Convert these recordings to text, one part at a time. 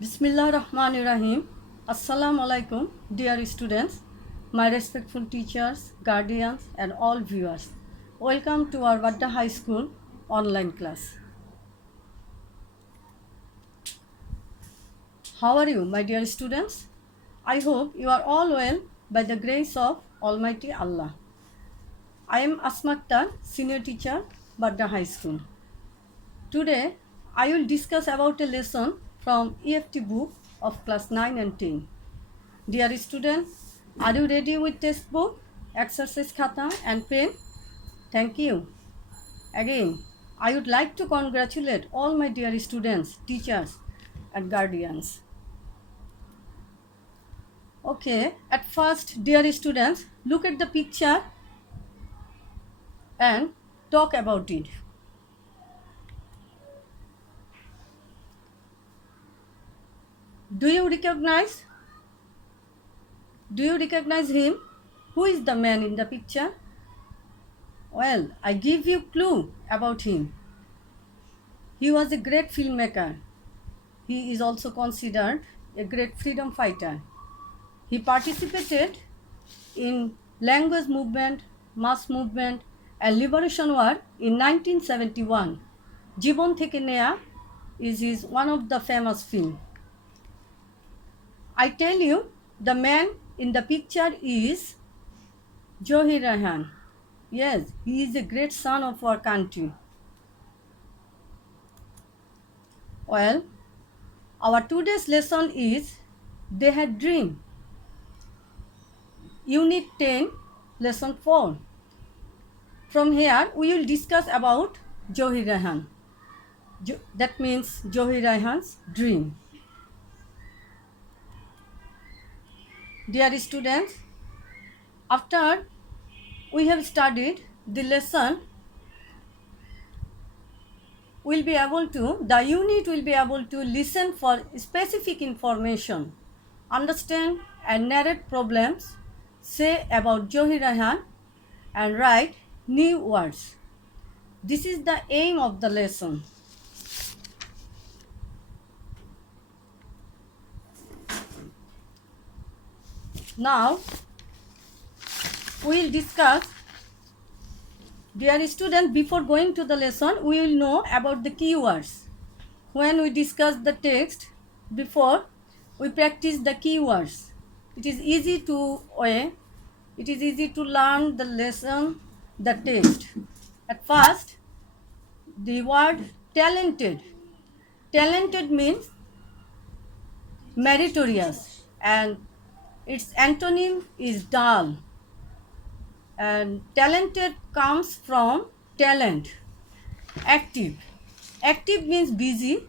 Bismillah Rahman Rahim. Assalamu alaikum, dear students, my respectful teachers, guardians, and all viewers. Welcome to our Wadda High School online class. How are you, my dear students? I hope you are all well by the grace of Almighty Allah. I am Asma Akhtar, senior teacher, Wadda High School. Today, I will discuss about a lesson from EFT book of class 9 and 10. Dear students, are you ready with textbook, exercise khata and pen? Thank you. Again, I would like to congratulate all my dear students, teachers and guardians. Okay, at first, dear students, look at the picture and talk about it. Do you recognize? Do you recognize him? Who is the man in the picture? Well, I give you clue about him. He was a great filmmaker. He is also considered a great freedom fighter. He participated in language movement, mass movement, and liberation war in 1971. Jibon Theke Neya is one of the famous film. I tell you, the man in the picture is Johir Raihan. Yes, he is a great son of our country. Well, our today's lesson is They Had Dream. Unit 10, Lesson 4. From here, we will discuss about Johir Raihan. That means Johir Raihan's dream. Dear students, after we have studied the lesson, the unit will be able to listen for specific information, understand and narrate problems, say about Johir Raihan, and write new words. This is the aim of the lesson. Now, we will discuss, dear students, before going to the lesson, we will know about the keywords. When we discuss the text, before we practice the keywords, it is easy to learn the lesson, the text. At first, the word talented. Talented means meritorious, and its antonym is dull. And talented comes from talent. Active. Active means busy,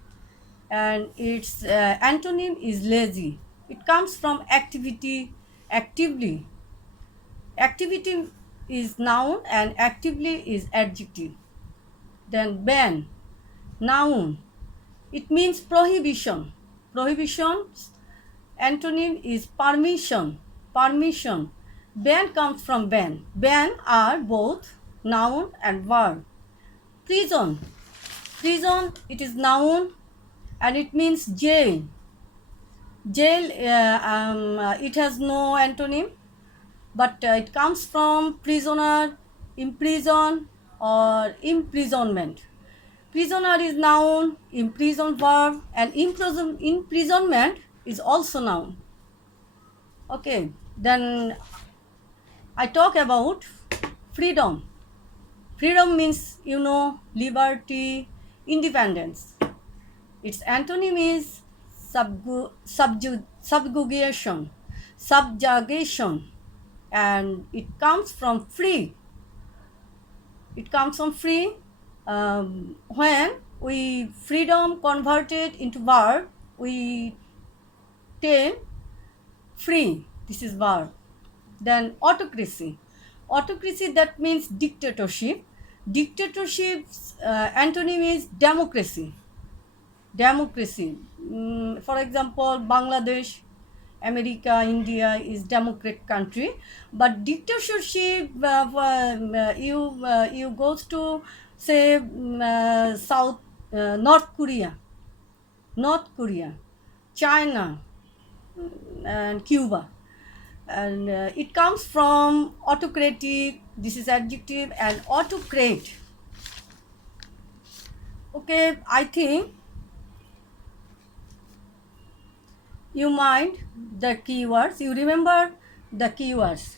and its antonym is lazy. It comes from activity, actively. Activity is noun and actively is adjective. Then ban, noun. It means prohibition. Prohibition's antonym is permission. Permission. Ban comes from ban. Ban are both noun and verb. Prison. Prison, it is noun and it means jail. Jail, it has no antonym, but it comes from prisoner, imprison, or imprisonment. Prisoner is noun, imprison verb, and imprisonment is also noun. Okay, then I talk about freedom. Freedom means, liberty, independence. Its antonym is subjugation, and it comes from free. It comes from free. When we freedom converted into verb, we tell free. This is verb. Then autocracy. Autocracy, that means dictatorship. Dictatorship's antonym is democracy. Democracy. For example, Bangladesh, America, India is democratic country, but dictatorship, you goes to say North Korea. North Korea. China, and Cuba. And it comes from autocratic, this is adjective, and autocrat. Okay, I think you mind the keywords, you remember the keywords.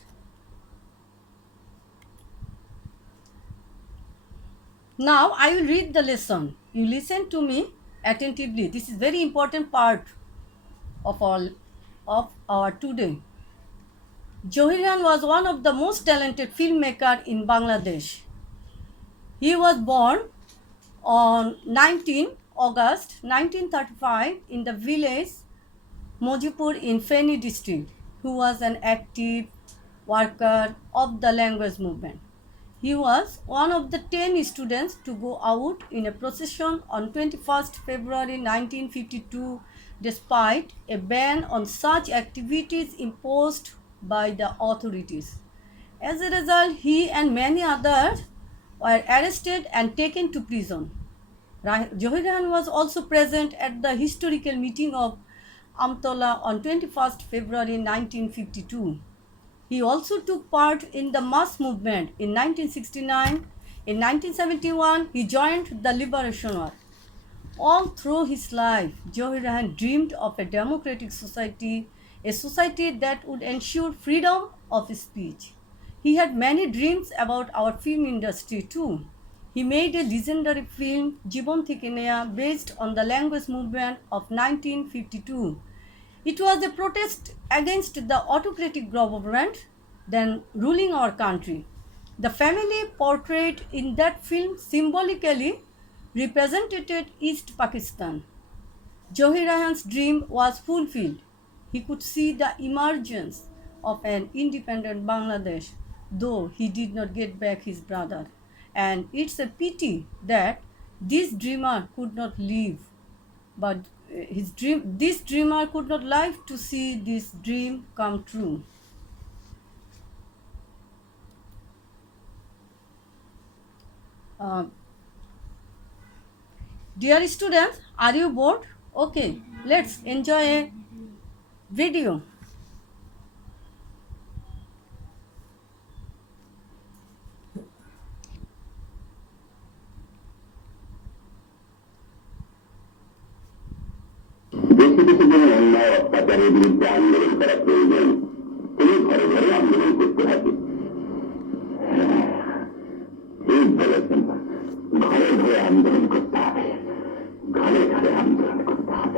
Now I will read the lesson. You listen to me attentively. This is very important part of all of our today. Johir was one of the most talented filmmaker in Bangladesh. He was born on 19 August 1935 in the village Mojipur in Feni district, who was an active worker of the language movement. He was one of the 10 students to go out in a procession on 21st February 1952 despite a ban on such activities imposed by the authorities. As a result, he and many others were arrested and taken to prison. Johir was also present at the historical meeting of Amtola on 21st February 1952. He also took part in the mass movement in 1969. In 1971, he joined the Liberation War. All through his life, Johir dreamed of a democratic society, a society that would ensure freedom of speech. He had many dreams about our film industry too. He made a legendary film, Jibon Theke Neya, based on the language movement of 1952. It was a protest against the autocratic government then ruling our country. The family portrayed in that film symbolically represented East Pakistan. Johir dream was fulfilled. He could see the emergence of an independent Bangladesh, though he did not get back his brother. And it's a pity that this dreamer could not live, but this dreamer could not live to see this dream come true. Uh, Dear students, are you bored? Okay, let's enjoy a video. দেশে দেশে যেন অন্যায় অত্যাচারের বিরুদ্ধে আন্দোলন করা প্রয়োজন, তিনি ঘরে ঘরে আন্দোলন করতে হবে। ঠিক বলেছেন, ঘরে ঘরে আন্দোলন করতে হবে, ঘরে ঘরে আন্দোলন করতে হবে।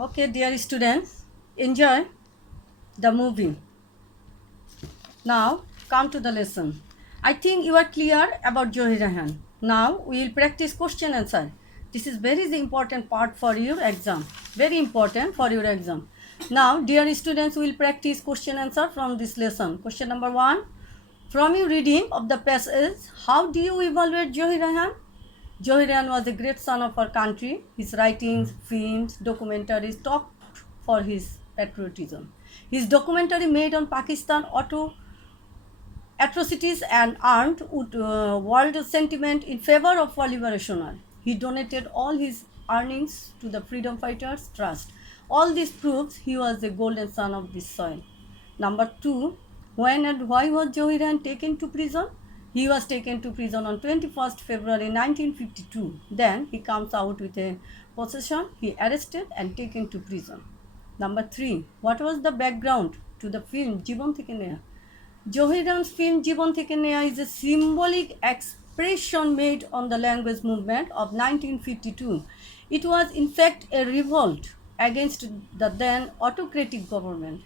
Okay, dear students, enjoy the movie. Now, come to the lesson. I think you are clear about Johir Raihan. Now, we will practice question answer. This is very important part for your exam. Very important for your exam. Now, dear students, we will practice question answer from this lesson. Question number 1. From your reading of the passage, how do you evaluate Johir Raihan? Johir Raihan was a great son of our country. His writings, films, documentaries talked for his patriotism. His documentary made on Pakistan atrocities and armed world sentiment in favor of our liberation. He donated all his earnings to the Freedom Fighters Trust. All this proves he was a golden son of this soil. Number 2, when and why was Johir Raihan taken to prison? He was taken to prison on 21st February 1952. Then he comes out with a possession. He arrested and taken to prison. Number 3, what was the background to the film Jibon Theke Neya? Johir Raihan's film Jibon Theke Neya is a symbolic expression made on the language movement of 1952. It was in fact a revolt against the then autocratic government.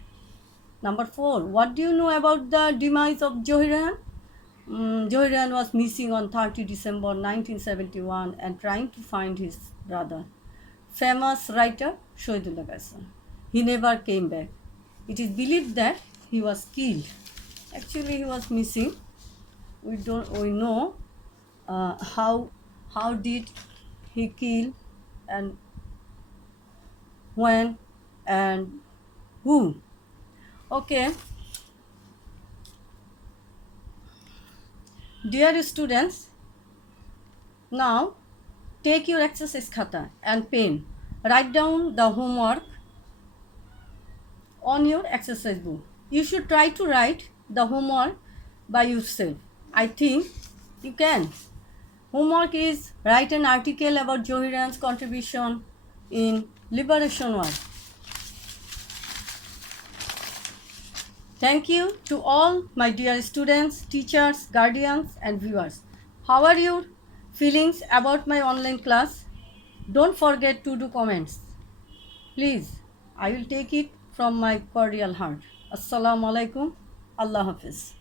Number 4, what do you know about the demise of Johir Raihan? Johir Raihan was missing on 30 December 1971 and trying to find his brother, famous writer Shahidullah Kasim. He never came back. It is believed that he was killed. Actually, he was missing. We know how did he kill and when and who. Okay. Dear students, now take your exercise khata and pen. Write down the homework on your exercise book. You should try to write the homework by yourself. I think you can. Homework is write an article about Johir Raihan's contribution in Liberation War. Thank you to all my dear students, teachers, guardians and viewers. How are your feelings about my online class? Don't forget to do comments. Please, I will take it from my cordial heart. Assalamu alaikum. Allah Hafiz.